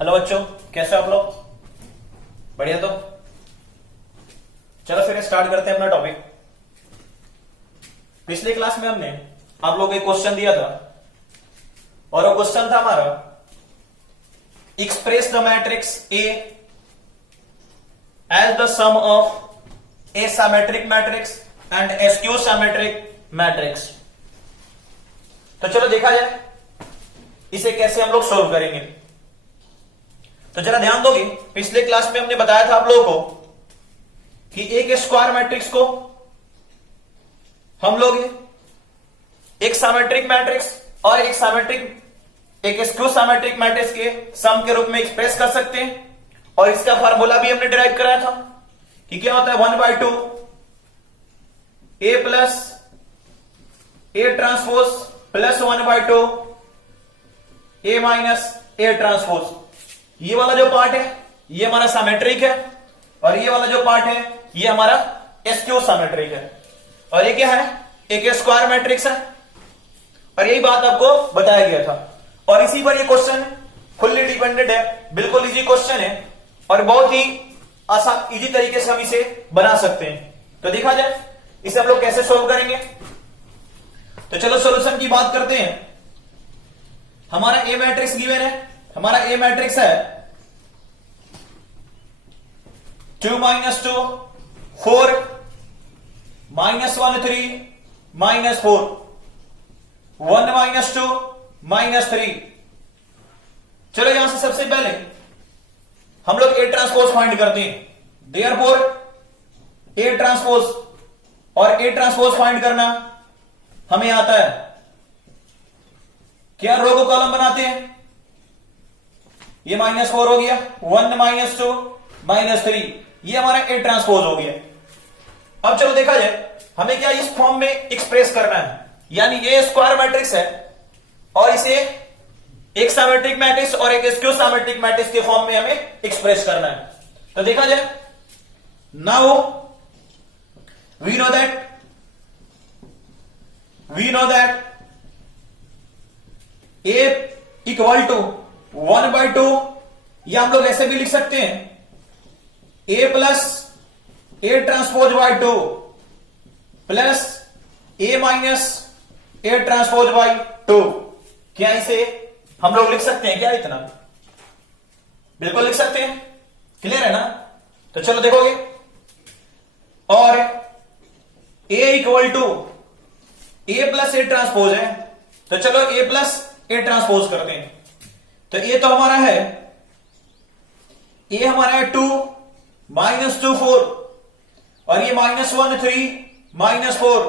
Hello बच्चों, कैसे हो आप लोग? बढ़िया। तो चलो फिर स्टार्ट करते हैं अपना टॉपिक। पिछले क्लास में हमने आप लोगों को एक क्वेश्चन दिया था और वो क्वेश्चन था हमारा express the matrix A as the sum of a symmetric matrix and a skew symmetric matrix. तो चलो देखा जाए इसे कैसे हम लोग सोल्व करेंगे। तो जरा ध्यान दोगे, पिछले क्लास में हमने बताया था आप लोगों को कि एक स्क्वायर मैट्रिक्स को हम लोग एक सिमेट्रिक मैट्रिक्स और एक स्क्यू सिमेट्रिक मैट्रिक्स के सम के रूप में एक्सप्रेस कर सकते हैं। और इसका फार्मूला भी हमने डिराइव कराया था कि क्या होता है 1/2 ए प्लस ए ट्रांसपोज प्लस 1/2 ए माइनस ए ट्रांसपोज। ये वाला जो पार्ट है ये हमारा सिमेट्रिक है और ये वाला जो पार्ट है ये हमारा स्क्यू सिमेट्रिक है। और ये क्या है, एक स्क्वायर मैट्रिक्स है और यही बात आपको बताया गया था। और इसी पर ये क्वेश्चन फुल्ली डिपेंडेंट है, बिल्कुल इजी क्वेश्चन है और बहुत ही आसान इजी तरीके से हम इसे बना सकते हैं। तो देखा जाए इसे हम लोग कैसे सोल्व करेंगे। तो चलो सॉल्यूशन की बात करते हैं। हमारा ए मैट्रिक्स गिवन है, हमारा ए मैट्रिक्स है 2 - 2 4 -1 3 -4 1 - 2 -3। चलो यहां से सबसे पहले हम लोग ए ट्रांसपोज फाइंड करते हैं। देयरफॉर ए ट्रांसपोज और ए ट्रांसपोज फाइंड करना हमें आता है। क्या रो को कॉलम बनाते हैं, ये -4 हो गया, 1 - 2 -3, ये हमारा ए ट्रांसपोज हो गया। अब चलो देखा जाए हमें क्या इस फॉर्म में एक्सप्रेस करना है, यानी ये स्क्वायर मैट्रिक्स है और इसे एक सिमेट्रिक मैट्रिक्स और एक स्क्यू सिमेट्रिक मैट्रिक्स के फॉर्म में हमें एक्सप्रेस करना है। तो देखा जाए now we know that A equal to 1/2, या हम लोग ऐसे भी लिख सकते हैं A plus A transpose by 2 प्लस A minus A transpose by 2। क्या इसे हम लोग लिख सकते हैं क्या इतना? बिल्कुल लिख सकते हैं, क्लियर है ना? तो चलो देखोगे, और A equal to A plus A transpose है, तो चलो ए प्लस ए ट्रांसपोज करते हैं। तो ये तो हमारा है, ये हमारा है 2 -2 4 और ये -1 3 -4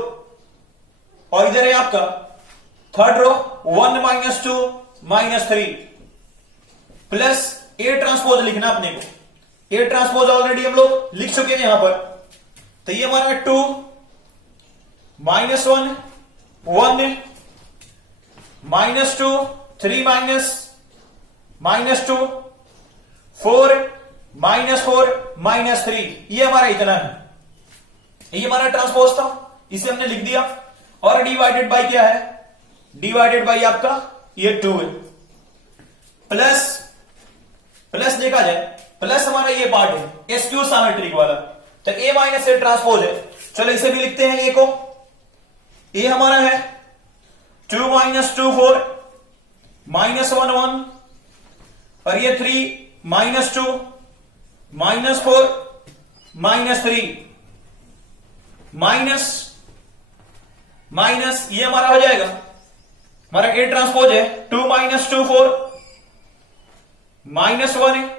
और इधर है आपका third row 1 - 2 -3 plus A transpose लिखना अपने को। ए ट्रांसपोज ऑलरेडी हम लोग लिख चुके हैं यहां पर। तो ये हमारा 2 -1 1 -2 3 -2 4 -4 -3, ये हमारा इतना है। ये हमारा ट्रांसपोज था, इसे हमने लिख दिया। और डिवाइडेड बाय क्या है, डिवाइडेड बाय आपका ये 2 है। प्लस देखा जाए प्लस हमारा ये पार्ट है स्क्यू सिमेट्रिक वाला, तो ए माइनस ए ट्रांसपोज है। चलो इसे भी लिखते हैं ए को। ए हमारा है 2 - 2 4 -1 1 और ये 3 -2 -4 -3 माइनस ये हमारा हो जाएगा, हमारा ए ट्रांसपोज है 2 - 2 4 -1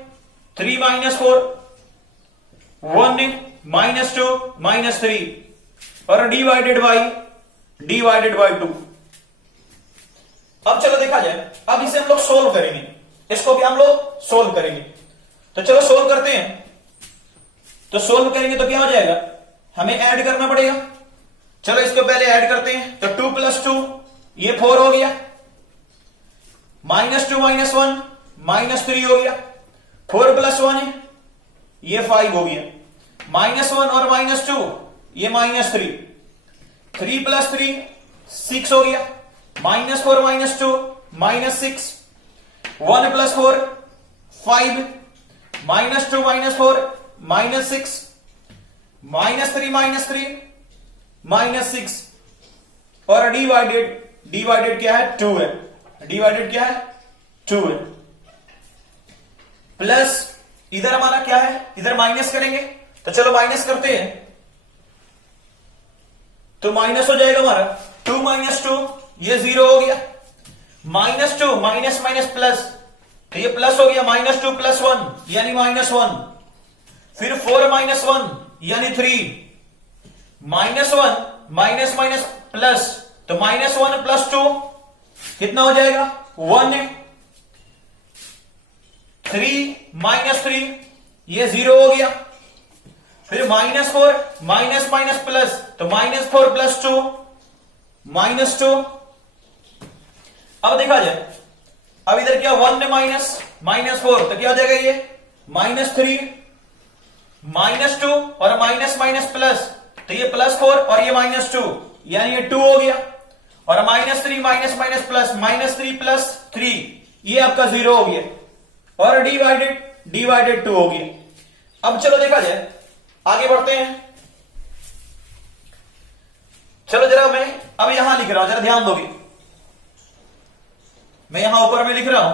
3 -4 1 -2 -3 और डिवाइडेड बाय 2। अब चलो देखा जाए, अब इसे हम लोग सोल्व करेंगे, इसको भी हम लोग सोल्व करेंगे। तो चलो सोल्व करते हैं। तो सोल्व करेंगे तो क्या हो जाएगा, हमें ऐड करना पड़ेगा। चलो इसको पहले ऐड करते हैं। तो 2 + 2 ये 4 हो गया, -2 -1 -3 हो गया, 4 + 1 ये 5 हो गया, -1 और -2 ये -3, 3 + 3 6 हो गया, -4 - 2 -6, 1 + 4 5, -2 -4 -6, -3 -6 और डिवाइडेड क्या है 2 है, डिवाइडेड क्या है 2 है, प्लस इधर हमारा क्या है, इधर माइनस करेंगे तो चलो माइनस करते हैं, तो माइनस हो जाएगा हमारा 2 - 2 ये 0 हो गया, -2 माइनस माइनस प्लस तो ये प्लस हो गया, -2 + 1 यानी -1, फिर 4 - 1 यानी 3, -1 माइनस माइनस प्लस तो -1 + 2 कितना हो जाएगा 1 है, 3 - 3 ये 0 हो गया, फिर -4 माइनस माइनस प्लस तो -4 + 2 -2। अब देखा जाए, अब इधर क्या 1 में -4 तो क्या हो जाएगा ये -3 -2 और माइनस माइनस प्लस तो ये +4 और ये -2 यानी ये 2 हो गया, और -3 माइनस माइनस प्लस -3 + 3 ये आपका 0 हो गया, और डिवाइडेड 2 हो गया। अब चलो देखा जाए, आगे बढ़ते हैं। चलो जरा मैं अब यहां लिख रहा हूं, जरा ध्यान दोगे, मैं यहां ऊपर में लिख रहा हूं,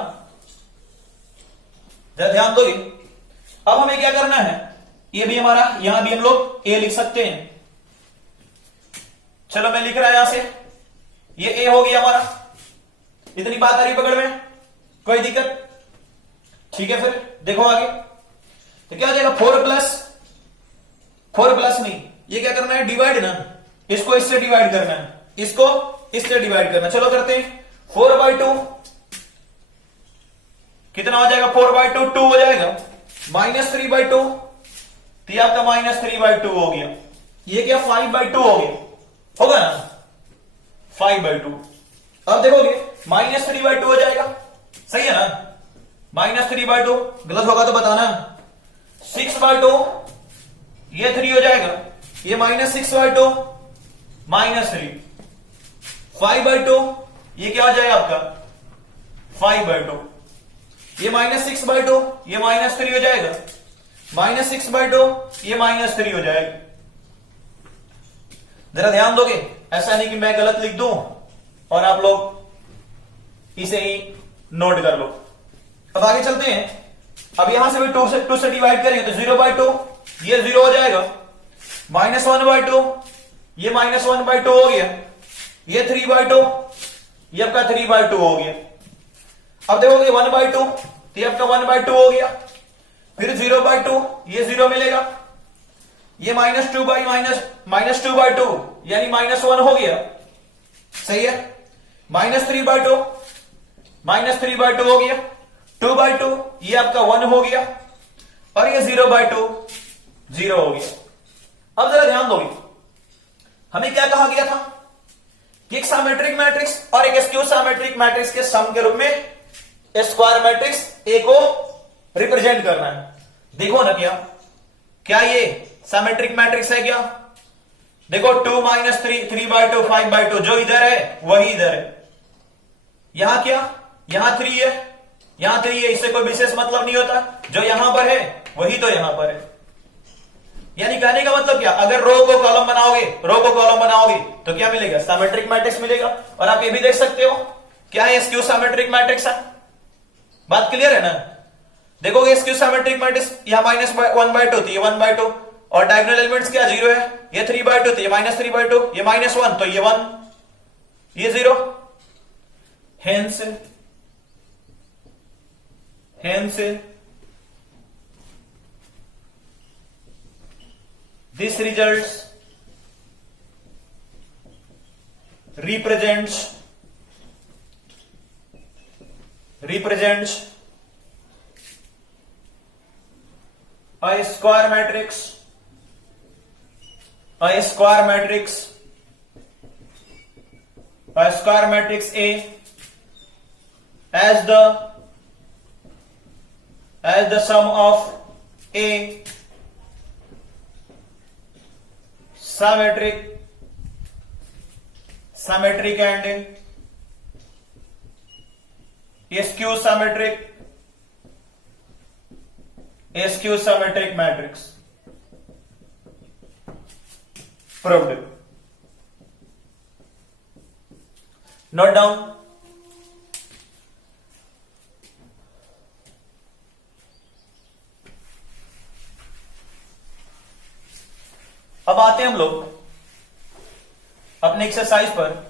जरा ध्यान दोगे। अब हमें क्या करना है, ये भी हमारा, यहां भी हम लोग ए लिख सकते हैं। चलो मैं लिख रहा यहां से, ये ए हो गया हमारा, इतनी बात आ रही पकड़ में, कोई दिक्कत, ठीक है। फिर देखो आगे, तो क्या हो जाएगा 4 प्लस नहीं, ये क्या करना है डिवाइड ना, इसको इससे डिवाइड करना है, इसको इससे डिवाइड करना। चलो करते हैं, 4/2 कितना हो जाएगा 4/2 2 हो जाएगा, -3/2 तो ये आपका -3/2 हो गया, ये क्या 5/2 हो गया, होगा ना 5/2। अब देखोगे -3/2 हो जाएगा, सही है ना, -3/2, गलत होगा तो बताना। 6/2 ये 3 हो जाएगा, ये -6/2 -3, 5/2 ये क्या हो जाएगा आपका 5/2, ये -6/2 ये -3 हो जाएगा, -6/2 ये -3 हो जाएगा। जरा ध्यान दोगे, ऐसा नहीं कि मैं गलत लिख दूं और आप लोग इसे ही नोट कर लो। अब आगे चलते हैं, अब यहां से भी 2 से डिवाइड करेंगे तो 0/2 ये 0 हो जाएगा, -1/2 ये -1/2 हो गया, ये 3/2 ये आपका 3/2 हो गया। अब देखोगे 1/2 तो ये आपका 1/2 हो गया, फिर 0/2 ये 0 मिलेगा, ये -2/2 यानी -1 हो गया, सही है, -3/2 हो गया, 2/2 ये आपका 1 हो गया, और ये 0/2 0 हो गया। अब जरा ध्यान दोगे, हमें क्या कहा गया था कि एक सिमेट्रिक मैट्रिक्स और एक स्क्यू सिमेट्रिक मैट्रिक्स के सम के रूप में स्क्वायर मैट्रिक्स ए को रिप्रेजेंट करना है। देखो ना, क्या ये सिमेट्रिक मैट्रिक्स है क्या, देखो 2 - 3 3/2 5/2 जो इधर है वही इधर है, यहां क्या, यहां 3 है, यहां 3 है, इससे कोई विशेष मतलब नहीं होता, जो यहां पर है वही तो यहां पर है। यानी कहने का मतलब क्या, अगर रो को कॉलम बनाओगे तो क्या मिलेगा, सिमेट्रिक मैट्रिक्स मिलेगा। और आप ये भी देख सकते हो क्या है, स्क्यू सिमेट्रिक मैट्रिक्स है, बात क्लियर है ना। देखोगे स्क्यू सिमेट्रिक मैट्रिक्स, यहां -1/2 तो ये 1/2, और डायगोनल एलिमेंट्स क्या 0 है, ये 3/2 तो ये -3/2, ये -1 तो ये 1, ये 0, hence this results represents a square matrix A as the sum of A symmetric and skew symmetric A skew symmetric matrix proved. Note down. अब आते हैं हम लोग अपने एक्सरसाइज पर।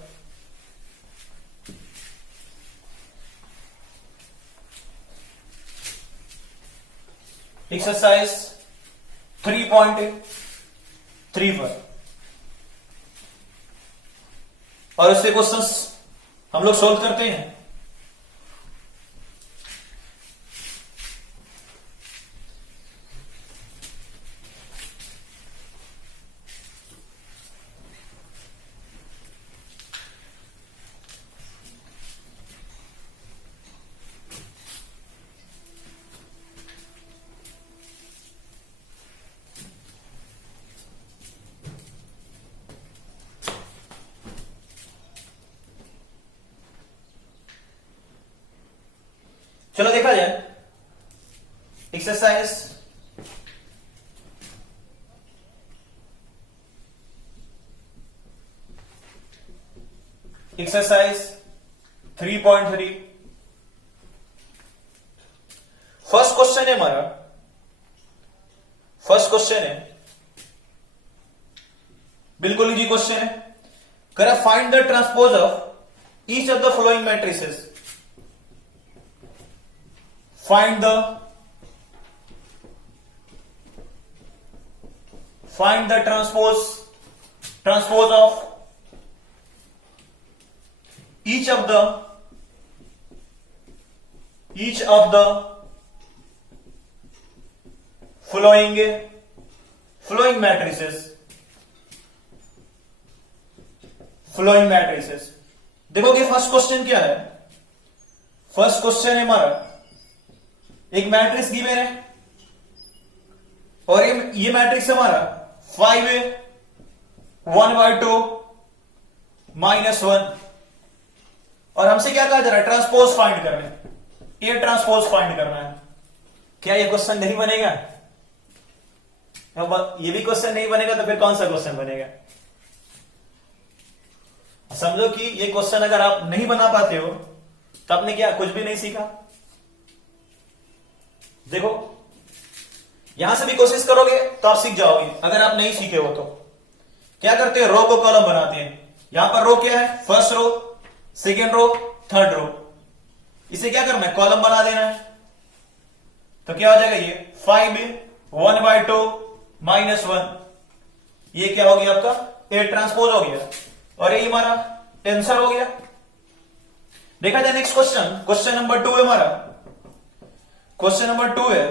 एक्सरसाइज 3.3 पर, और इसके क्वेश्चंस हम लोग सोल्व करते हैं। चलो देखा जाए एक्सरसाइज एक्सरसाइज 3.3। फर्स्ट क्वेश्चन है हमारा। फर्स्ट क्वेश्चन है, बिल्कुल इजी क्वेश्चन है। करा find the transpose of each of the following matrices. Find the transpose of each of the following matrices। देखोगे फर्स्ट क्वेश्चन क्या है। फर्स्ट क्वेश्चन है हमारा, एक मैट्रिक्स गिवन है और ये मैट्रिक्स हमारा 5a 1/2 -1, और हमसे क्या कहा जा रहा है, ट्रांसपोज फाइंड करना है। ये ट्रांसपोज फाइंड करना है। क्या ये क्वेश्चन नहीं बनेगा? ये भी क्वेश्चन नहीं बनेगा तो फिर कौन सा क्वेश्चन बनेगा? समझो कि ये क्वेश्चन अगर आप नहीं बना पाते हो तो आपने क्या कुछ भी नहीं सीखा। देखो यहां से भी कोशिश करोगे तो आप सीख जाओगे। अगर आप नहीं सीखे हो तो क्या करते हैं, रो को कॉलम बनाते हैं। यहां पर रो क्या है, first row, second row, third row. इसे क्या करना है, कॉलम बना देना है। तो क्या हो जाएगा, ये 5a 1/2 -1, ये क्या हो गया आपका, ए ट्रांसपोज हो गया, और ये हमारा आंसर हो गया। देखा जाए नेक्स्ट क्वेश्चन, क्वेश्चन नंबर 2 है हमारा। क्वेश्चन नंबर 2 है,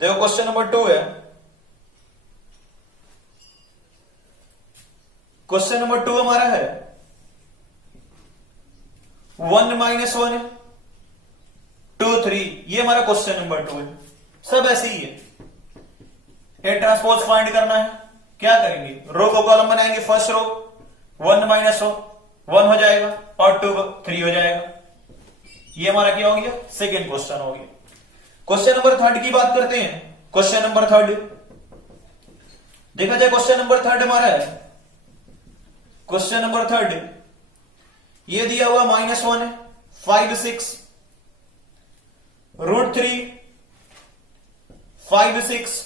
देखो क्वेश्चन नंबर 2 है। क्वेश्चन नंबर 2 हमारा है 1 -1 2 3, ये हमारा क्वेश्चन नंबर 2 है। सब ऐसे ही है। ए ट्रांसपोज फाइंड करना है। क्या करेंगे, रो को कॉलम बनाएंगे। फर्स्ट रो 1 -1 हो जाएगा और 2 3 हो जाएगा। ये हमारा क्या हो गया, सेकेंड क्वेश्चन हो गया। क्वेश्चन नंबर 3 की बात करते हैं। क्वेश्चन नंबर 3 देखा जाए, क्वेश्चन नंबर 3 हमारा है। क्वेश्चन नंबर 3 ये दिया हुआ -1 है, 5 6 √3 5 6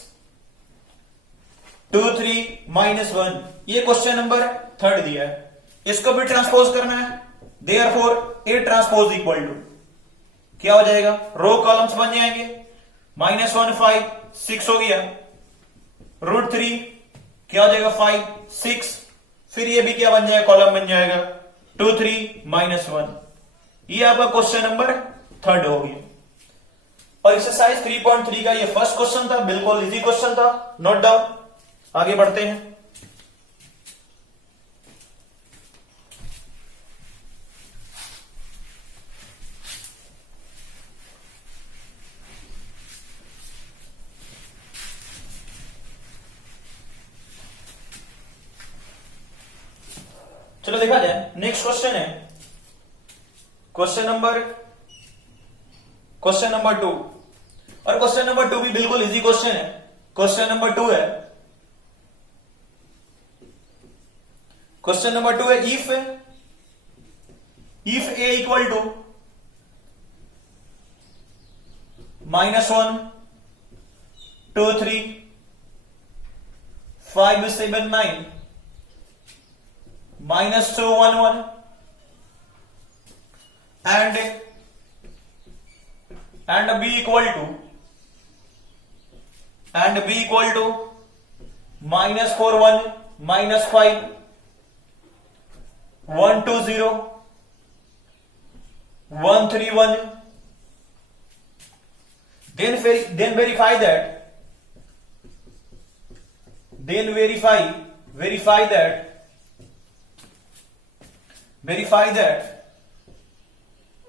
2 3 -1, ये क्वेश्चन नंबर 3 दिया है। इसको भी ट्रांसपोज करना है। Therefore A transpose equal to क्या हो जाएगा, रो कॉलम्स बन जाएंगे। -1 5 6 हो गया, √3 क्या हो जाएगा 5 6, फिर ये भी क्या बन जाएगा, कॉलम बन जाएगा 2 3 -1। ये आपका क्वेश्चन नंबर 3 हो गया। और एक्सरसाइज 3.3 का ये फर्स्ट क्वेश्चन था, बिल्कुल इजी क्वेश्चन था, नोट डाउन। आगे बढ़ते हैं। चलो देखा जाए, नेक्स्ट क्वेश्चन है क्वेश्चन नंबर क्वेश्चन नंबर 2, और क्वेश्चन नंबर 2 भी बिल्कुल इजी क्वेश्चन है। क्वेश्चन नंबर 2 है, क्वेश्चन नंबर 2 है, if A equal to -1 2 3 5 7 9 -2 1 1 and b equal to -4 1 -5 1 2 0 1 3 1, then verify that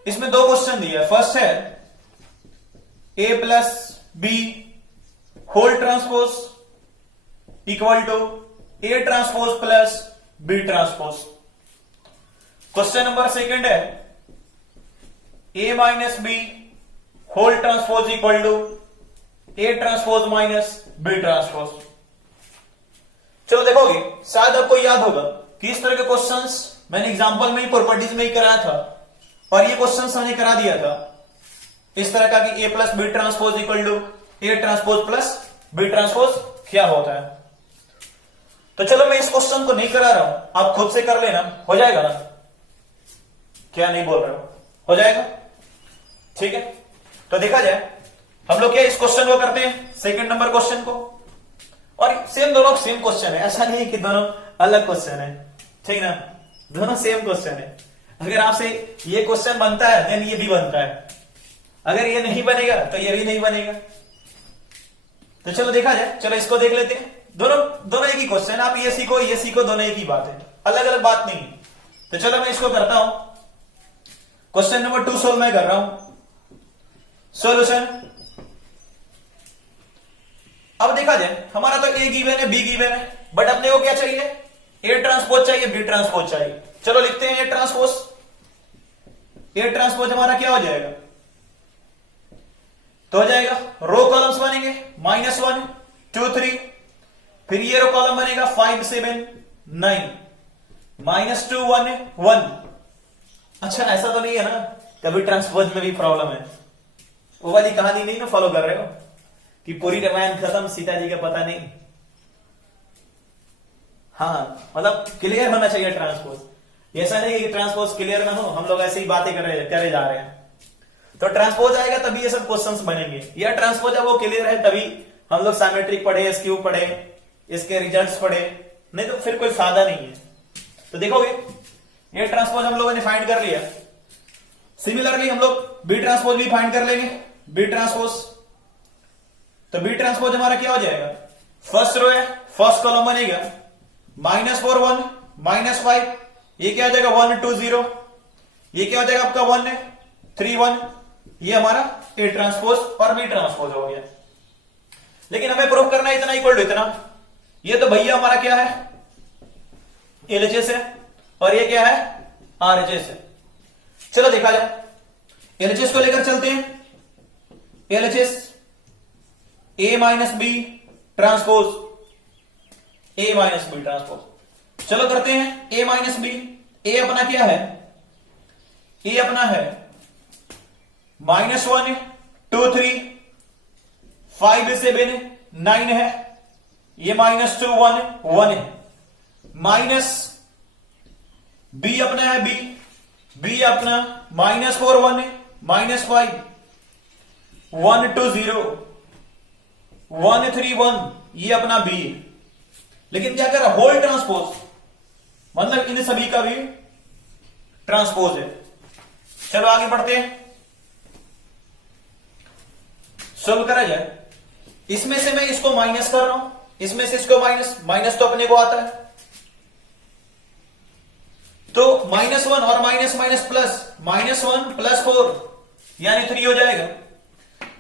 इसमें दो क्वेश्चन दिया है। फर्स्ट है a plus b whole transpose equal to a transpose plus b transpose. Question number second है a minus b whole transpose equal to a transpose minus b transpose. चलो देखोगे, शायद आपको याद होगा कि इस तरह के क्वेश्चंस मैंने एग्जांपल में ही, प्रॉपर्टीज में ही कराया था, और ये क्वेश्चंस मैंने करा दिया था इस तरह का कि a plus B transpose equal to a transpose plus b transpose क्या होता है। तो चलो मैं इस क्वेश्चन को नहीं करा रहा हूं, आप खुद से कर लेना, हो जाएगा ना? क्या नहीं बोल रहे हो जाएगा? ठीक है, तो देखा जाए हम लोग क्या इस क्वेश्चन को करते हैं, सेकंड नंबर क्वेश्चन को, और सेम दोनों सेम क्वेश्चन है, ऐसा नहीं कि दोनों अलग क्वेश्चन है, ठीक ना? दोनों सेम क्वेश्चन है। अगर आपसे ये क्वेश्चन बनता है देन ये भी बनता है, अगर ये नहीं बनेगा तो ये भी नहीं बनेगा। तो चलो देखा जाए, चलो इसको देख लेते हैं। दोनों एक ही क्वेश्चन, आप ये सीखो, दोनों एक ही बात है, अलग अलग बात नहीं। तो चलो मैं इसको करता हूं, क्वेश्चन नंबर 2 सोल्व मैं कर रहा हूं। सॉल्यूशन, अब देखा जाए हमारा तो ए गिवन है, बी गिवन है, बट अपने को क्या चाहिए? ए ट्रांसपोज चाहिए, बी ट्रांसपोज चाहिए। चलो लिखते हैं ए ट्रांसपोज। ए ट्रांसपोज हमारा क्या हो जाएगा? तो हो जाएगा रो कॉलम्स बनेंगे -1 2 3, फिर ये रो कॉलम बनेगा 5 7 9 -2 1 1। अच्छा, ऐसा तो नहीं है ना कभी ट्रांसपोज में भी प्रॉब्लम है? वो वाली कहानी नहीं ना फॉलो कर रहे हो कि पूरी रामायण खत्म, सीता जी का पता नहीं। हाँ, मतलब क्लियर होना चाहिए ट्रांसपोज, ऐसा नहीं कि ट्रांसपोज क्लियर ना हो, हम लोग ऐसे ही बातें करे जा रहे हैं। तो ट्रांसपोज आएगा तभी ये सब क्वेश्चंस बनेंगे, या ट्रांसपोज है वो क्लियर है तभी हम लोग साइमेट्रिक पढ़े, एसक्यू पढ़े, इसके रिजल्ट्स पढ़े, नहीं तो फिर कोई फायदा नहीं है। तो देखोगे ये ट्रांसपोज हम लोगों ने फाइंड कर लिया। सिमिलरली हम लोग बी ट्रांसपोज भी फाइंड कर लेंगे, बी ट्रांसपोज। तो बी ट्रांसपोज हमारा क्या हो जाएगा? फर्स्ट रो है, फर्स्ट कॉलम बनेगा -4 1 -5, ये क्या हो जाएगा 1 2 0, ये क्या हो जाएगा आपका 1 3 1, ये हमारा ए ट्रांसपोज और बी ट्रांसपोज हो गया। लेकिन हमें प्रूफ करना है इतना इक्वल टू इतना, ये तो भैया हमारा क्या है? एलएचएस है, और ये क्या है? आरएचएस है। चलो देखा जाए, एलएचएस को लेकर चलते हैं। एलएचएस ए माइनस बी ट्रांसपोज, ए माइनस बी ट्रांसपोज। चलो करते हैं ए माइनस बी। ए अपना क्या है? ए अपना है -1 2 3 5 7 9 है, ये -2 1 1 है। माइनस बी अपना है बी अपना -4 1 -5 1 2 0 1 3 1, ये अपना बी है। लेकिन क्या कर होल ट्रांसपोज, मतलब इन सभी का भी ट्रांसपोज है। चलो आगे बढ़ते हैं, सोल्व करा जाए। इसमें से मैं इसको माइनस कर रहा हूं, इसमें से इसको माइनस तो अपने को आता है, तो -1 और माइनस माइनस प्लस, -1 + 4 यानी 3 हो जाएगा।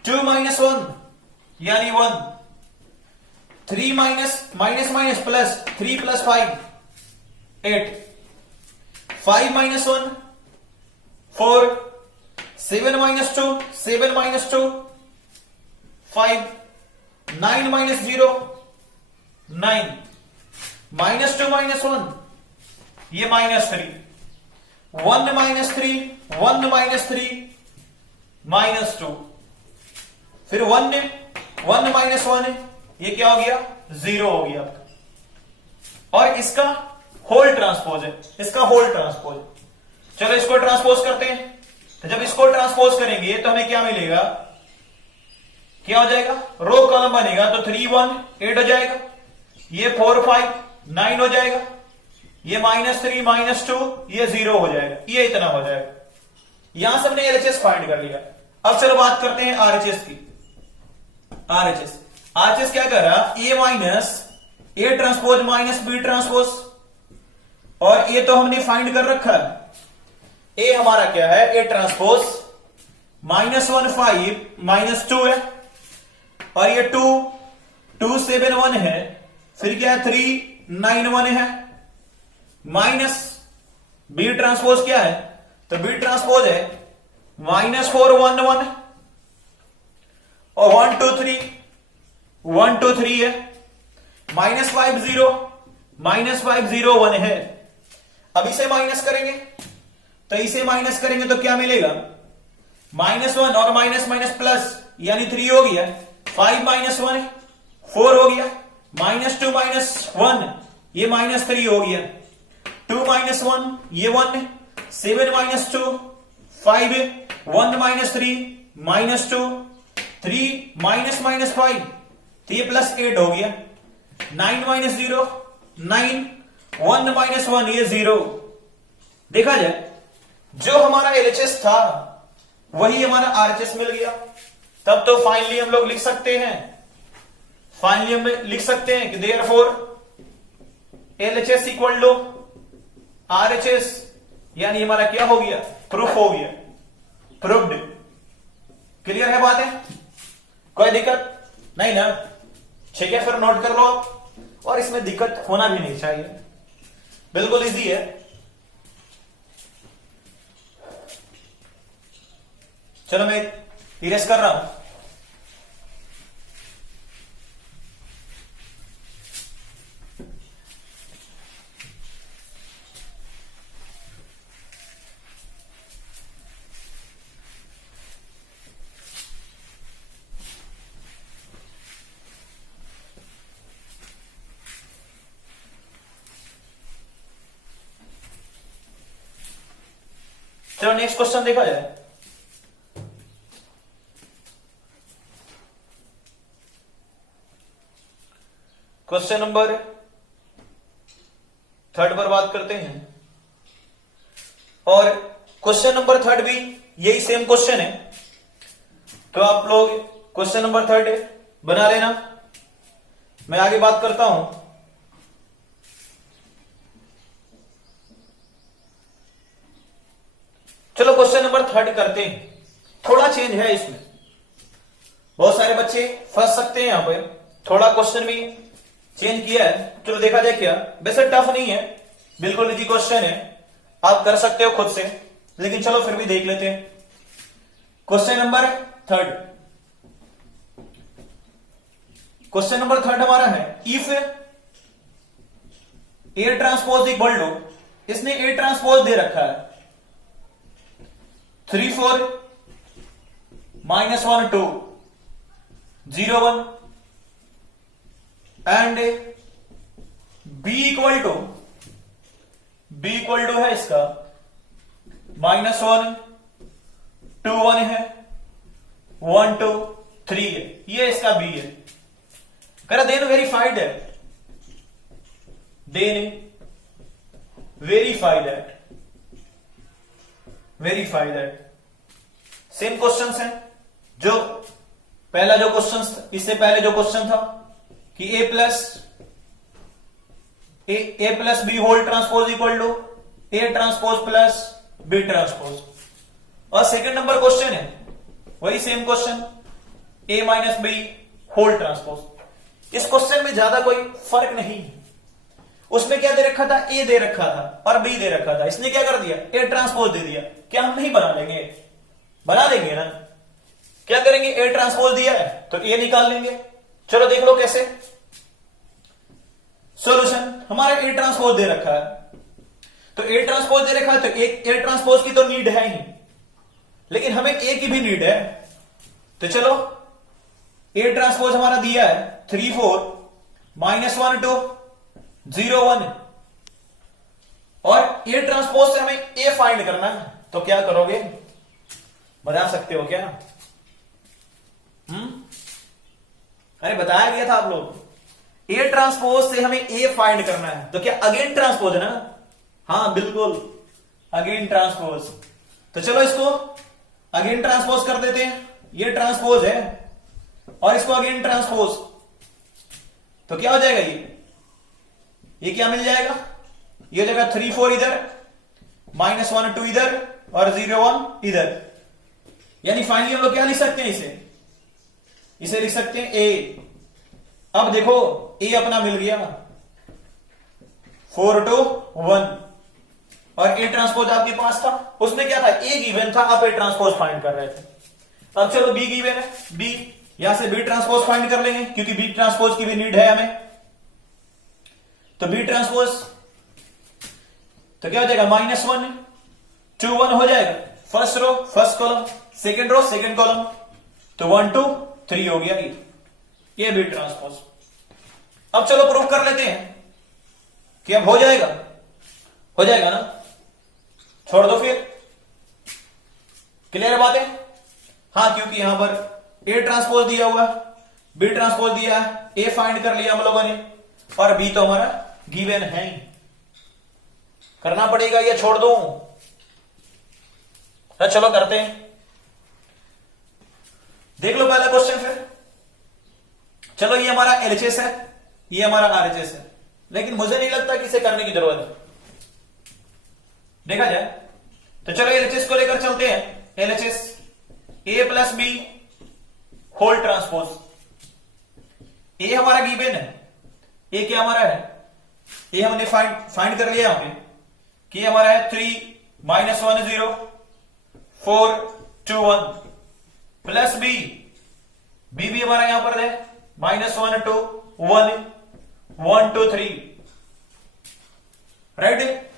2 - 1 यानी 1, 3 minus plus 3 + 5 8, 5 - 1 4 7 minus 2, 7 minus 2 5, 9 minus 0 9, minus 2 minus 1 ये माइनस 3, 1 माइनस 3, 1 माइनस 3 माइनस 2, फिर 1 माइनस 1 ये क्या हो गया 0 हो गया आपका। और इसका होल ट्रांसपोज है, इसका होल ट्रांसपोज। चलो इसको ट्रांसपोज करते हैं। तो जब इसको ट्रांसपोज करेंगे तो हमें क्या मिलेगा, क्या हो जाएगा, रो कॉलम बनेगा। तो 3 1 8 हो जाएगा, ये 4 5 9 हो जाएगा, ये माइनस 3 माइनस 2 ये 0 हो जाएगा, ये इतना हो जाएगा। यहां से हमने एलएचएस फाइंड कर लिया। अब चलो बात करते हैं आरएचएस की। आरएचएस क्या कर रहा, A minus A transpose minus B transpose, और ये तो हमने फाइंड कर रखा है। ए हमारा क्या है, ए ट्रांसपोज -1 5 -2 है, और ये 2 7 1 है, फिर क्या है 3 9 1 है, माइनस बी ट्रांसपोज क्या है, तो बी ट्रांसपोज है -4 1 1 और 1 2 3 1 2 3 है, -5 0 -5 0 1 है। अब इसे माइनस करेंगे, तो इसे माइनस करेंगे तो क्या मिलेगा, -1 और माइनस माइनस प्लस यानी 3 हो गया, 5 माइनस 1 4 हो गया, -2 माइनस 1 ये -3 हो गया, 2 माइनस 1 ये 1, 7 माइनस 2 5, 1 माइनस 3 -2, 3 माइनस माइनस 5 तो ये +8 हो गया, 9 माइनस 0 9, 1 माइनस 1 ये 0। देखा जाए जो हमारा एलएचएस था वही हमारा आरएचएस मिल गया। तब तो फाइनली हम लोग लिख सकते हैं, फाइनली हम लिख सकते हैं कि therefore LHS equal to RHS, यानी हमारा क्या हो गया, प्रूफ हो गया, प्रूव्ड। क्लियर है बात है, कोई दिक्कत नहीं ना, ठीक है फिर नोट कर लो आप, और इसमें दिक्कत होना भी नहीं चाहिए, बिल्कुल इजी है। चलो मैं इरेज कर रहा हूं। चलो नेक्स्ट क्वेश्चन देखा जाए। क्वेश्चन नंबर 3 पर बात करते हैं, और क्वेश्चन नंबर 3 भी यही सेम क्वेश्चन है, तो आप लोग क्वेश्चन नंबर 3 बना लेना, मैं आगे बात करता हूं। चलो क्वेश्चन नंबर 3 करते हैं, थोड़ा चेंज है इसमें, बहुत सारे बच्चे फंस सकते हैं यहां पर, थोड़ा क्वेश्चन भी चेंज किया है। चलो देखा जाए क्या, वैसे टफ नहीं है, बिल्कुल इजी क्वेश्चन है, आप कर सकते हो खुद से, लेकिन चलो फिर भी देख लेते हैं। क्वेश्चन नंबर 3, क्वेश्चन नंबर 3 हमारा है, if A transpose equal to, इसने ए ट्रांसपोज दे रखा है 3 4 -1 2 0 1 एंड B इक्वल टू है इसका -1 2 1 है, 1 2 3 है, ये इसका B है। करा देन वेरीफाइड है, देन वेरीफाइड है, वेरीफाइड है। सेम क्वेश्चंस है, जो पहला जो क्वेश्चन, इससे पहले जो क्वेश्चन था कि A plus B whole transpose equal to A transpose plus B transpose, और सेकंड नंबर क्वेश्चन है वही same question, A minus B whole transpose. इस क्वेश्चन में ज्यादा कोई फर्क नहीं है, उसमें क्या दे रखा था, ए दे रखा था और बी दे रखा था, इसने क्या कर दिया, ए ट्रांसपोज दे दिया। क्या हम नहीं बना लेंगे, बना देंगे ना। क्या करेंगे, ए ट्रांसपोज दिया है तो ए निकाल लेंगे। चलो देख लो कैसे। सॉल्यूशन, हमारा ए ट्रांसपोज दे रखा है, तो ए ट्रांसपोज दे रखा है तो ए ट्रांसपोज की तो नीड है ही, लेकिन हमें ए की भी नीड है। तो चलो ए ट्रांसपोज हमारा दिया है 3 4 -1 2 0 1, और ए ट्रांसपोज से हमें ए फाइंड करना है। तो क्या करोगे, बता सकते हो क्या? अरे बताया गया था आप लोग, ए ट्रांसपोज से हमें ए फाइंड करना है, तो क्या अगेन ट्रांसपोज है ना? हाँ बिल्कुल, अगेन ट्रांसपोज। तो चलो इसको अगेन ट्रांसपोज कर देते हैं, ये ट्रांसपोज है और इसको अगेन ट्रांसपोज, तो क्या हो जाएगा, ये क्या मिल जाएगा, ये हो जाएगा 3 4 इधर, -1 2 इधर और 0 1 इधर। यानी फाइनली हम लोग क्या लिख सकते हैं, इसे लिख सकते हैं ए। अब देखो ए अपना मिल गया 4 2 1, और ए ट्रांसपोज आपके पास था, उसमें क्या था, ए गिवन था, आप ए ट्रांसपोज फाइंड कर रहे थे। अब चलो बी गिवन है, बी, यहां से बी ट्रांसपोज फाइंड कर लेंगे क्योंकि बी ट्रांसपोज की भी नीड है हमें। तो बी ट्रांसपोज तो क्या हो जाएगा, -1 2 1 हो जाएगा, first row first column, second row second column, तो 1 2 3 हो गया ये बी ट्रांसपोज। अब चलो प्रूफ कर लेते हैं कि अब हो जाएगा ना, छोड़ दो फिर, क्लियर बात है? हाँ, क्योंकि यहां पर ए ट्रांसपोज दिया हुआ है, बी ट्रांसपोज दिया है, ए फाइंड कर लिया हम लोगों ने, और बी तो हमारा गिवन है ही, करना पड़ेगा या छोड़ दो? तो चलो करते हैं, देख लो पहला क्वेश्चन फिर। चलो ये हमारा एलएचएस है, ये हमारा आरएचएस है, लेकिन मुझे नहीं लगता कि इसे करने की जरूरत है, देखा जाए तो। चलो एलएचएस को लेकर चलते हैं, एलएचएस ए प्लस बी होल ट्रांसपोज। ए हमारा गिवन है, ए क्या हमारा है, ए हमने फाइंड कर लिया हमने कि हमारा है 3 -1 0 4 2 1 प्लस बी, बी भी हमारा यहां पर है -1 2 1 1 2 3, राइट।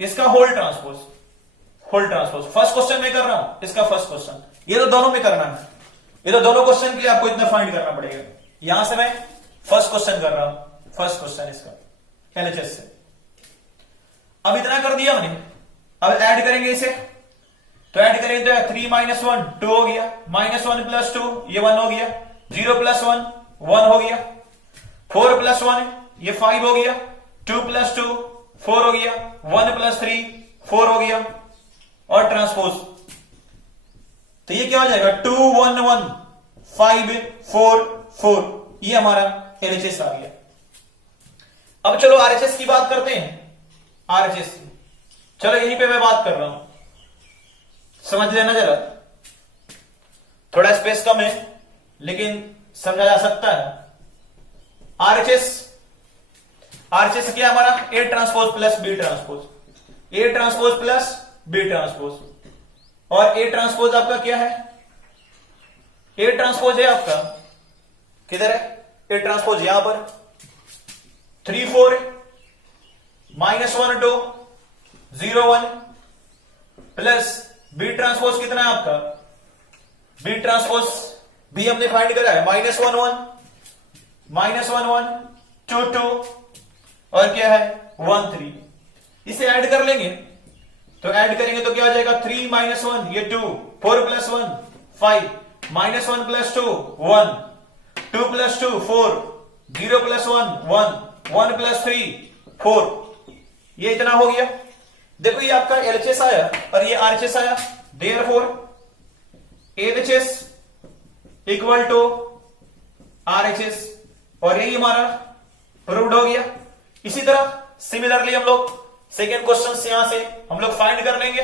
इसका होल ट्रांसपोज फर्स्ट क्वेश्चन में कर रहा हूं, इसका फर्स्ट क्वेश्चन, ये तो दोनों में करना है, ये तो दोनों क्वेश्चन के लिए आपको इतना फाइंड करना पड़ेगा। यहां से मैं फर्स्ट क्वेश्चन कर रहा हूं, फर्स्ट क्वेश्चन इसका एलएचएस से। अब इतना कर दिया हमने, अब ऐड करेंगे इसे, तो ऐड करेंगे तो 3 -1 2 हो गया, -1 + 2 ये 1 हो गया, 0 + 1 1 हो गया, 4 + 1 ये 5 हो गया, 2 + 2 4 हो गया, 1 + 3 4 हो गया, और ट्रांसपोज तो ये क्या हो जाएगा 2 1 1 5 4 4, ये हमारा एलएचएस आ गया। अब चलो आरएचएस की बात करते हैं, आरएचएस चलो यहीं पे मैं बात कर रहा हूं, समझ लेना जरा, थोड़ा स्पेस कम है लेकिन समझा जा सकता है। आरएचएस क्या हमारा, A transpose plus B transpose, A transpose plus B transpose, और ए ट्रांसपोज आपका क्या है, ए ट्रांसपोज है आपका, किधर है ए ट्रांसपोज, यहां पर 3 4 -1 2 0 1 प्लस बी ट्रांसपोज कितना है आपका, बी ट्रांसपोज बी हमने फाइंड करा है -1 1 2 2 और क्या है 1 3, इसे ऐड कर लेंगे, तो ऐड करेंगे तो क्या हो जाएगा 3 -1 ये 2, 4 + 1 5, -1 + 2 1, 2 + 2 4, 0 + 1 1, 1 + 3 4, ये इतना हो गया। देखो ये आपका एलएचएस आया और ये आरएचएस आया, therefore LHS equal to RHS, और यही हमारा प्रूव्ड हो गया। इसी तरह सिमिलरली हम लोग सेकेंड क्वेश्चन से यहां से हम लोग फाइंड कर लेंगे,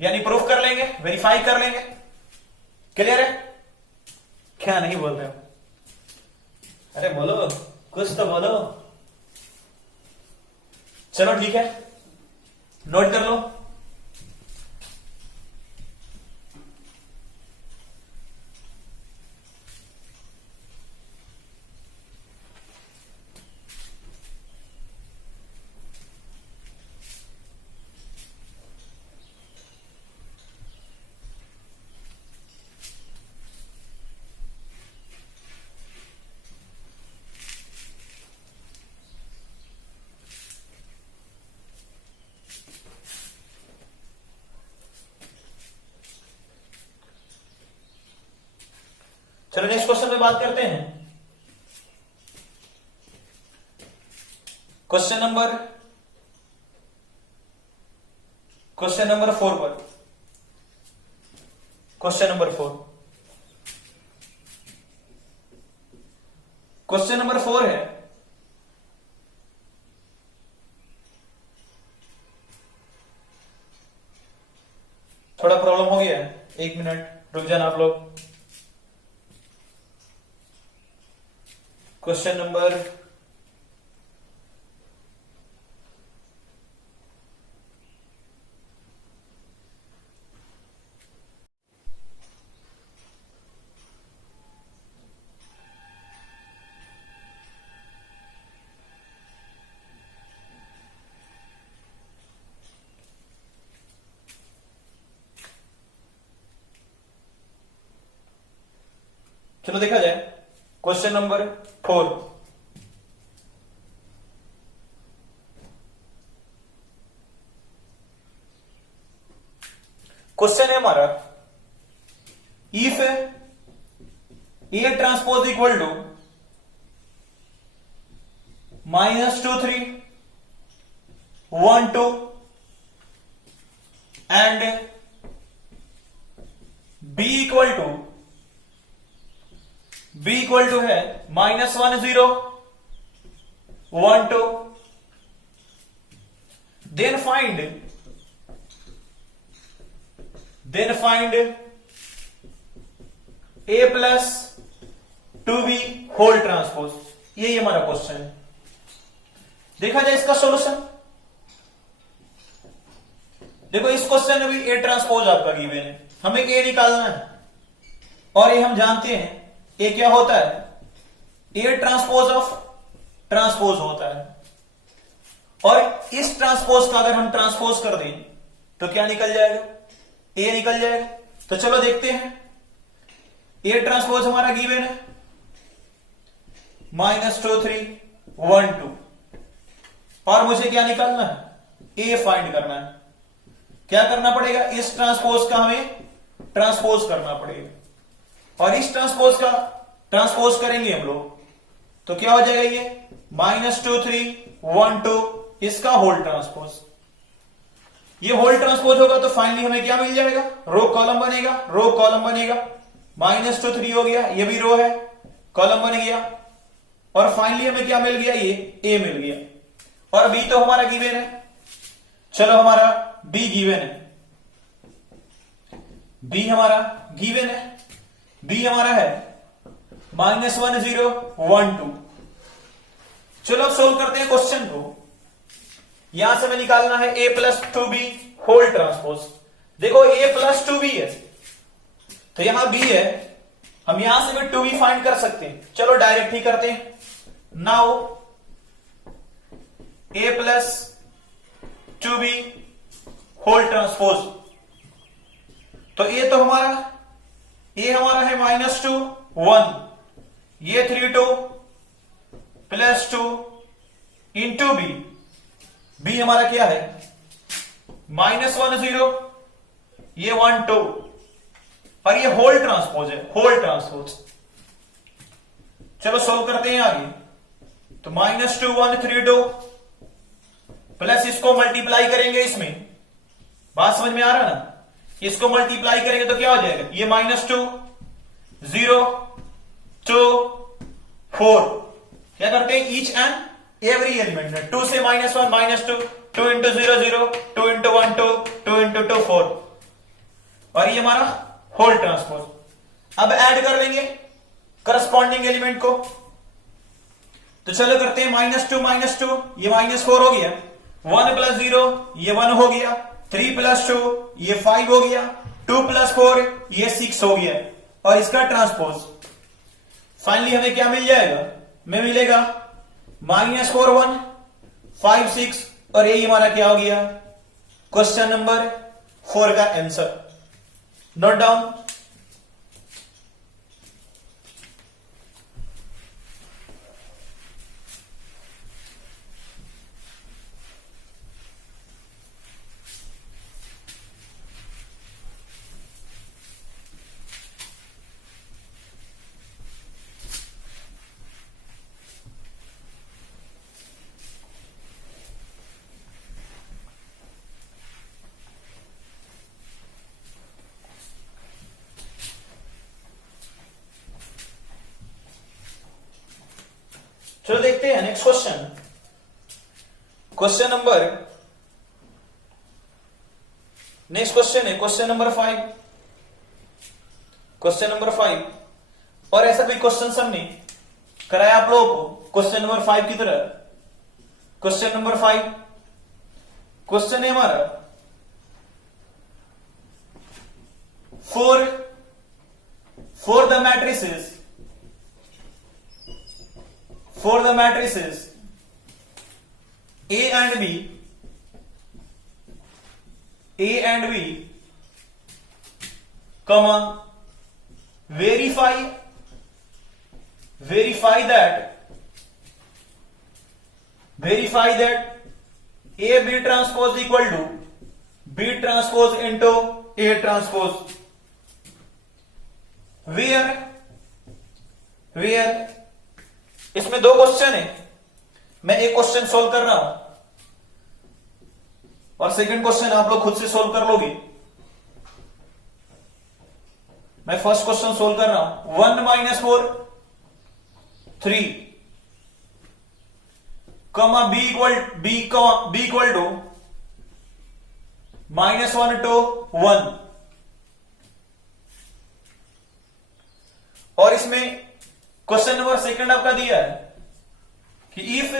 यानी प्रूफ कर लेंगे, वेरीफाई कर लेंगे। क्लियर है? क्या नहीं बोल रहे हो? अरे बोलो, कुछ तो बोलो। चलो ठीक है, नोट कर लो। चलो नेक्स्ट क्वेश्चन पे बात करते हैं। क्वेश्चन नंबर 4 पर। क्वेश्चन नंबर 4 है, थोड़ा प्रॉब्लम हो गया है, 1 मिनट रुक जाना आप लोग। क्वेश्चन नंबर 4 देखा जाए। क्वेश्चन नंबर 4, क्वेश्चन है हमारा, if A transpose equal to -2 3 1 2 and B equal to है -1 0 1 2, then find a plus 2b whole transpose. यही हमारा क्वेश्चन है। देखा जाए इसका सॉल्यूशन। देखो इस क्वेश्चन में भी ए ट्रांसपोज आपका गिवन है, हमें ए निकालना है और ये हम जानते हैं ए क्या होता है, ए ट्रांसपोज ऑफ ट्रांसपोज होता है। और इस ट्रांसपोज का अगर हम ट्रांसपोज कर दें तो क्या निकल जाएगा, ए निकल जाएगा। तो चलो देखते हैं। ए ट्रांसपोज हमारा गिवन है -2 3 1 2 और मुझे क्या निकालना है, ए फाइंड करना है। क्या करना पड़ेगा, इस ट्रांसपोज का हमें ट्रांसपोज करना पड़ेगा और इस ट्रांसपोज का ट्रांसपोज करेंगे हम लोग तो क्या हो जाएगा, ये -2 3 1 2 इसका होल ट्रांसपोज। ये होल ट्रांसपोज होगा तो फाइनली हमें क्या मिल जाएगा, रो कॉलम बनेगा, रो कॉलम बनेगा। -2 3 हो गया, ये भी रो है, कॉलम बन गया और फाइनली हमें क्या मिल गया, ये ए मिल गया। और बी तो हमारा गिवन है। चलो हमारा बी गिवन है, बी हमारा गिवन है, बी हमारा है -1 0 1 2। चलो अब सोल्व करते हैं क्वेश्चन को। यहां से हमें निकालना है a plus 2b whole transpose. देखो a प्लस 2b है तो यहां b है, हम यहां से भी 2b फाइंड कर सकते हैं। चलो डायरेक्ट ही करते हैं। Now a plus 2b whole transpose, तो a तो हमारा है -2 1, ये 3 2 प्लस 2 इंटू बी हमारा क्या है -1 0, ये 1 2 और ये होल ट्रांसपोज है, होल ट्रांसपोज। चलो सोल्व करते हैं आगे। तो -2 1 3 2 प्लस इसको मल्टीप्लाई करेंगे, इसमें बात समझ में आ रहा है ना, इसको मल्टीप्लाई करेंगे तो क्या हो जाएगा, ये -2 0 2 4। क्या करते हैं, ईच एंड एवरी एलिमेंट में 2 से -1 -2 2 इंटू 0 0 2 इंटू 1 2 2 इंटू 2 4 और ये हमारा होल ट्रांसपोज। अब ऐड कर लेंगे करस्पॉन्डिंग एलिमेंट को। तो चलो करते हैं -2 -2 ये -4 हो गया, 1 प्लस 0 ये 1 हो गया, 3 प्लस 2 ये 5 हो गया, 2 प्लस 4 ये 6 हो गया और इसका ट्रांसपोज। फाइनली हमें क्या मिल जाएगा, में मिलेगा -4 1 5 6 और ये हमारा क्या हो गया, क्वेश्चन नंबर 4 का आंसर। Note down. चलो देखते हैं नेक्स्ट क्वेश्चन। नेक्स्ट क्वेश्चन है क्वेश्चन नंबर 5। क्वेश्चन नंबर 5, और ऐसा भी क्वेश्चन हमने कराया आप लोगों को क्वेश्चन नंबर 5 की तरह। क्वेश्चन नंबर 5 क्वेश्चन है हमारा for the matrices A and B, comma, verify that A B transpose equal to B transpose into A transpose, where इसमें दो क्वेश्चन है, मैं एक क्वेश्चन सोल्व कर रहा हूं और सेकंड क्वेश्चन आप लोग खुद से सोल्व कर लोगे। मैं फर्स्ट क्वेश्चन सोल्व कर रहा हूं। 1 - 4 3, comma b equal to -1 to 1, और इसमें क्वेश्चन नंबर सेकंड आपका दिया है कि if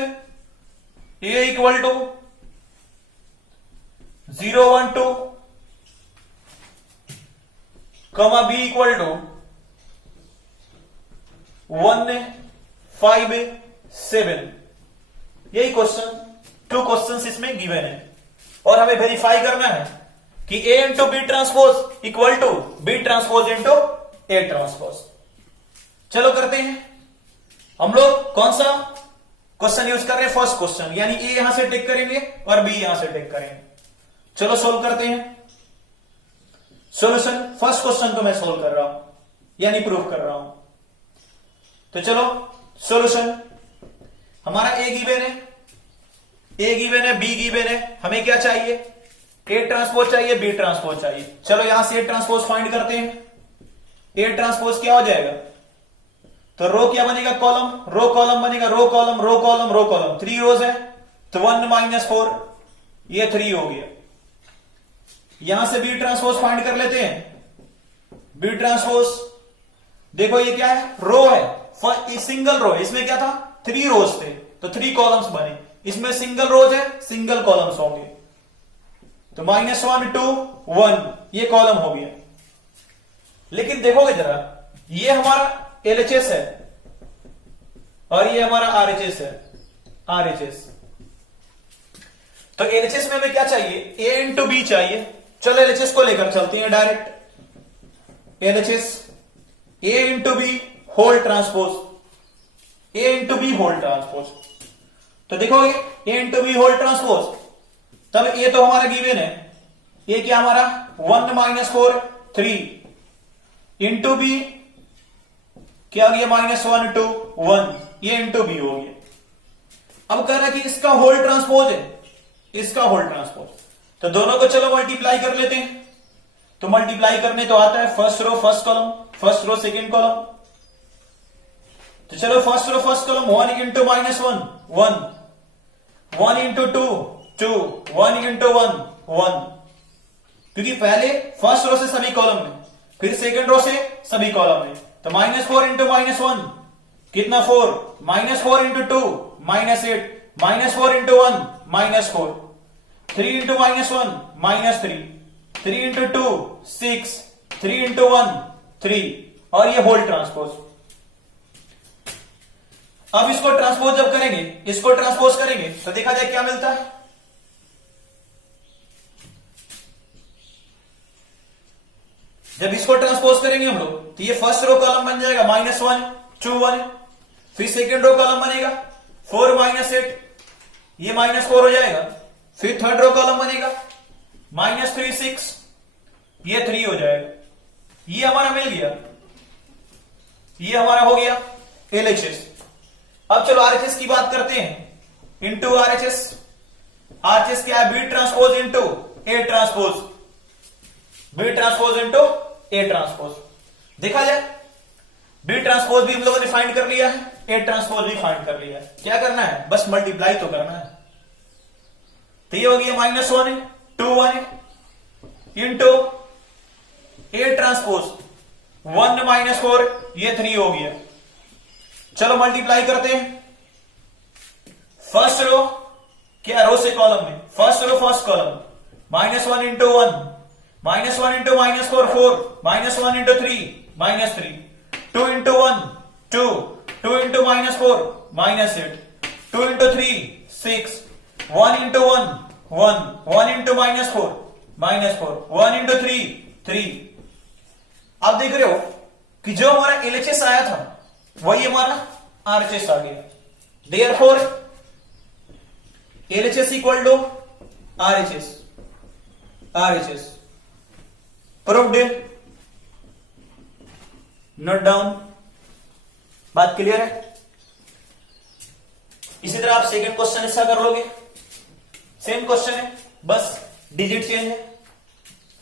a equal to 0 1 2, comma b equal to 1 5 7, यही क्वेश्चन, 2 क्वेश्चंस इसमें गिवन है और हमें वेरीफाई करना है कि a into B transpose equal to B transpose into A transpose. चलो करते हैं। हम लोग कौन सा क्वेश्चन यूज कर रहे हैं? फर्स्ट क्वेश्चन, यानी ए यहां से टेक करेंगे और बी यहां से टेक करेंगे। चलो सोल्व करते हैं। सॉल्यूशन फर्स्ट क्वेश्चन को मैं सोल्व कर रहा हूं, यानी प्रूव कर रहा हूं। तो चलो सॉल्यूशन, हमारा ए गिवन है, बी गिवन है, हमें क्या चाहिए? ए ट्रांसपोज चाहिए, बी ट्रांसपोज चाहिए। चलो यहां से ए ट्रांसपोज फाइंड करते हैं। ए ट्रांसपोज क्या हो जाएगा? तो रो क्या बनेगा? कॉलम, रो कॉलम बनेगा, row column row column row column, 3 rows है तो 1 - 4, ये 3 हो गया। यहां से बी ट्रांसपोज फाइंड कर लेते हैं। बी ट्रांसपोज देखो ये क्या है? रो है, सिंगल रो है, इसमें क्या था? 3 रोज थे तो 3 कॉलम्स बने, इसमें सिंगल रोज है, सिंगल कॉलम्स होंगे। तो -1 2 1 ये कॉलम हो गया। लेकिन देखोगे जरा, ये हमारा LHS है और ये हमारा RHS है, RHS। तो LHS में हमें क्या चाहिए? A इंटू बी चाहिए। चलो LHS को लेकर चलते हैं direct. LHS A into B whole transpose, A into B whole transpose. तो देखोगे A into B whole transpose, तब A तो हमारा गिवन है, A क्या हमारा 1 - 4 3 इंटू बी क्या हो गया? -1 2 1, ये इंटू बी हो गया। अब कह रहा है कि इसका होल ट्रांसपोज है, इसका होल ट्रांसपोज, तो दोनों को चलो मल्टीप्लाई कर लेते हैं। तो मल्टीप्लाई करने तो आता है first row first column, first row second column. तो चलो first row first column, 1 into -1 1, 1 into 2 2, 1 into 1 1, क्योंकि पहले फर्स्ट रो से सभी कॉलम में, फिर सेकंड रो से सभी कॉलम में। तो -4 इंटू -1 कितना? 4, -4 into 2 -8, -4 into 1 -4, 3 into -1 -3, 3 into 2 6, 3 into 1 3, और ये होल ट्रांसपोज। अब इसको ट्रांसपोज जब करेंगे, इसको ट्रांसपोज करेंगे तो देखा जाए क्या मिलता है। जब इसको ट्रांसपोज करेंगे हम लोग तो ये फर्स्ट रो कॉलम बन जाएगा -1 2 1, फिर सेकंड रो कॉलम बनेगा 4 -8, ये -4 हो जाएगा, फिर थर्ड रो कॉलम बनेगा -3 6, ये 3 हो जाएगा। ये हमारा मिल गया, ये हमारा हो गया LHS। अब चलो RHS की बात करते हैं। इंटू RHS, RHS क्या है? B transpose into A transpose, B transpose into A transpose. देखा जाए बी ट्रांसपोज भी हम लोगों ने फाइंड कर लिया है, ए ट्रांसपोज भी फाइंड कर लिया। क्या करना है, बस मल्टीप्लाई तो करना है। तो ये हो गया -1 2 1 इंटू ए ट्रांसपोज 1 -4, ये 3 हो गया। चलो मल्टीप्लाई करते हैं। फर्स्ट रो, क्या रो से कॉलम में, first row first column, -1 into 1, -1 into -4 4, -1 into 3 -3, 2 into 1 2, 2 into -4 -8, 2 into 3 6, 1 into 1 1, 1 into -4 -4, 1 into 3 3। आप देख रहे हो कि जो हमारा एलएचएस आया था वही हमारा आरएचएस आ गया। Therefore LHS equal to RHS, RHS proved. Note down, बात क्लियर है। इसी तरह आप सेकंड क्वेश्चन ऐसा कर लोगे, सेम क्वेश्चन है, बस डिजिट चेंज है।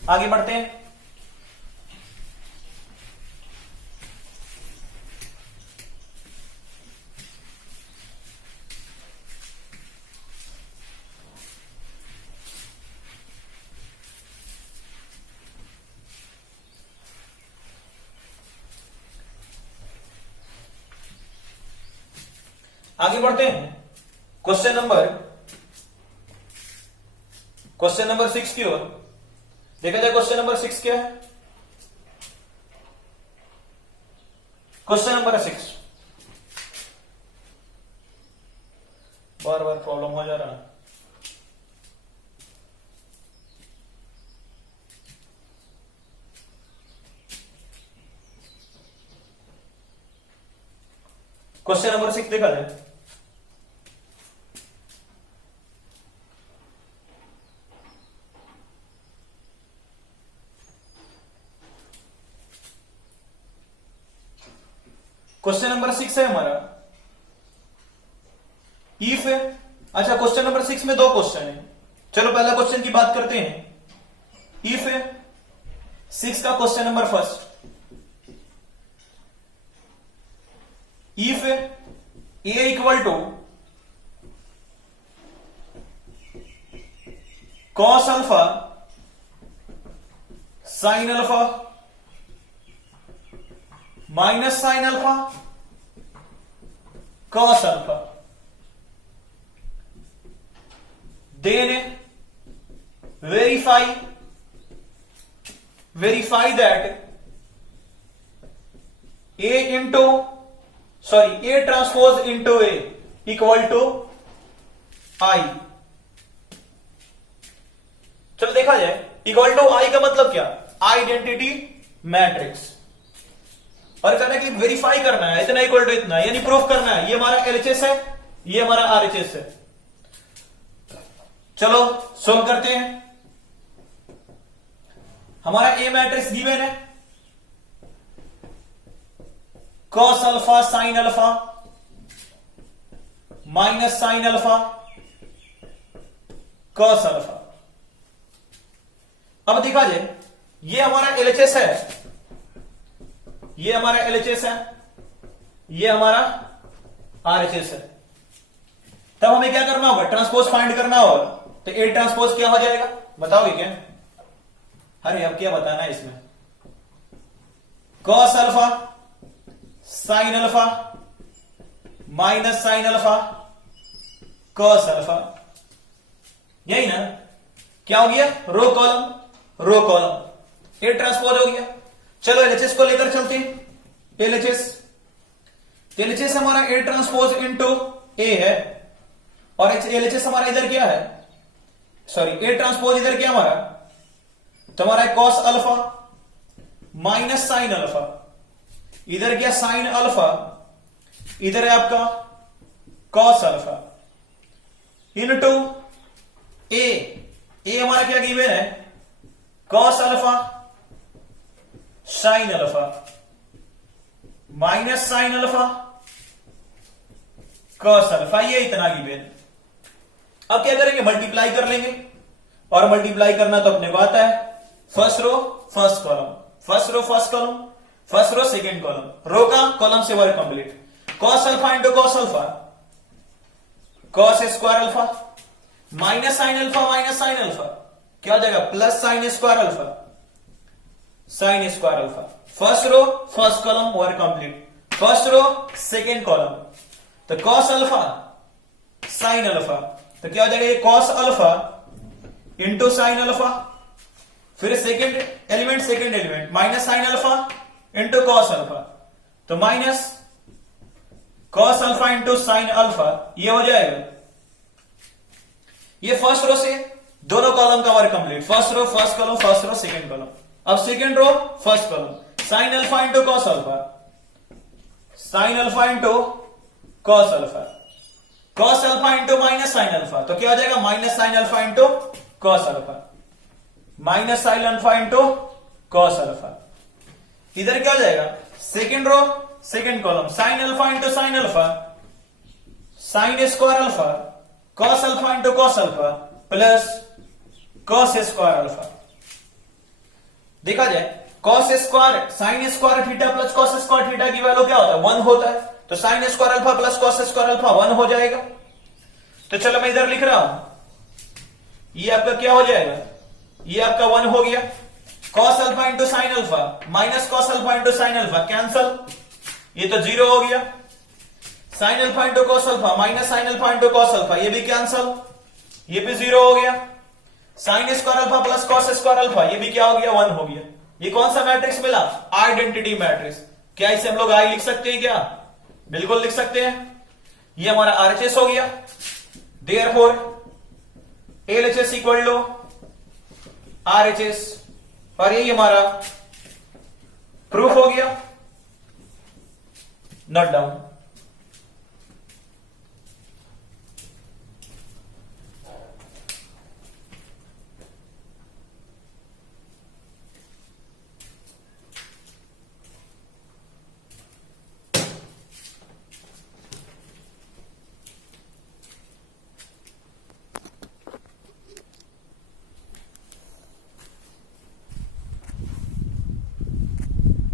आगे बढ़ते हैं। आगे बढ़ते हैं क्वेश्चन नंबर 6 की ओर। देखा जाए क्वेश्चन नंबर 6 क्या है। क्वेश्चन नंबर 6, बार बार प्रॉब्लम हो जा रहा है। क्वेश्चन नंबर 6 देखा जाए। क्वेश्चन नंबर 6 है हमारा इफ। अच्छा, क्वेश्चन नंबर 6 में 2 क्वेश्चन है। चलो पहला क्वेश्चन की बात करते हैं। इफ 6 का question number first, if A equal to cos alpha sine alpha minus sine alpha cos alpha, then verify that A transpose into A equal to I. चलो देखा जाए, इक्वल टू आई का मतलब क्या, आइडेंटिटी मैट्रिक्स। और कहना है कि वेरीफाई करना है, इतना इक्वल टू इतना, यानी प्रूफ करना है। ये हमारा एलएचएस है, ये हमारा आरएचएस है। चलो सोल्व करते हैं। हमारा ए मैट्रिक्स गिवन है, cos alpha sine alpha minus sine alpha cos alpha. अब देखा जाए, ये हमारा एलएचएस है, ये हमारा एलएचएस है, ये हमारा आरएचएस है। तब हमें क्या करना होगा, ट्रांसपोज फाइंड करना होगा। तो ए ट्रांसपोज क्या हो जाएगा, बताओगे क्या? अरे अब क्या बताना है इसमें, cos alpha sine alpha minus sine alpha cos alpha, यही ना। क्या हो गया, रो कॉलम, ए ट्रांसपोज हो गया। चलो एलएचएस को लेकर चलते हैं। एलएचएस हमारा ए ट्रांसपोज इंटू ए है, और एलएचएस हमारा इधर क्या है, सॉरी ए ट्रांसपोज इधर क्या हमारा, तो हमारा है cos alpha minus sine alpha, इधर क्या साइन अल्फा, इधर है आपका कॉस अल्फा इनटू ए हमारा क्या गिवन है, cos alpha sine alpha minus sine alpha cos alpha, ये इतना गिवन। अब क्या करेंगे, मल्टीप्लाई कर लेंगे, और मल्टीप्लाई करना तो अपने को आता है। First row first column, first row first column, first row second column, row का कॉलम से work complete. Cos alpha into cos alpha, cos square alpha minus sine alpha, क्या हो जाएगा plus sine square alpha, sine square alpha. First row first column work complete, first row second column, तो cos alpha sine alpha, तो क्या हो जाएगा ये cos alpha into sine alpha, फिर second element minus sine alpha into cos alpha, तो minus cos alpha into sine alpha, ये हो जाएगा। ये फर्स्ट रो से दोनों कॉलम का work complete, first row first column, first row second column. अब second row first column, sine alpha into cos alpha, sine alpha into cos alpha, cos alpha into minus sine alpha, तो क्या हो जाएगा minus sine alpha into cos alpha, minus sine alpha into cos alpha. इधर क्या हो जाएगा second row second column, sine alpha into sine alpha, sine square alpha, cos alpha into cos alpha plus cos square alpha. देखा जाए cos square sine square theta plus cos square theta की value क्या होता है 1 होता है, तो sign square alpha plus cos square alpha 1 हो जाएगा। तो चलो मैं इधर लिख रहा हूं, ये आपका क्या हो जाएगा, ये आपका 1 हो गया, cos alpha into sine alpha minus cos alpha into sine alpha cancel, ये तो 0 हो गया, sign alpha into cos alpha minus sine alpha into cos alpha, ये भी कैंसल, ये भी 0 हो गया, sign square alpha plus cos square alpha, ये भी क्या हो गया 1 हो गया। ये कौन सा मैट्रिक्स मिला, आइडेंटिटी मैट्रिक्स। क्या इसे हम लोग आई लिख सकते हैं क्या, बिल्कुल लिख सकते हैं। ये हमारा आरएचएस हो गया, therefore LHS equal to RHS, और ये हमारा प्रूफ हो गया। Note down.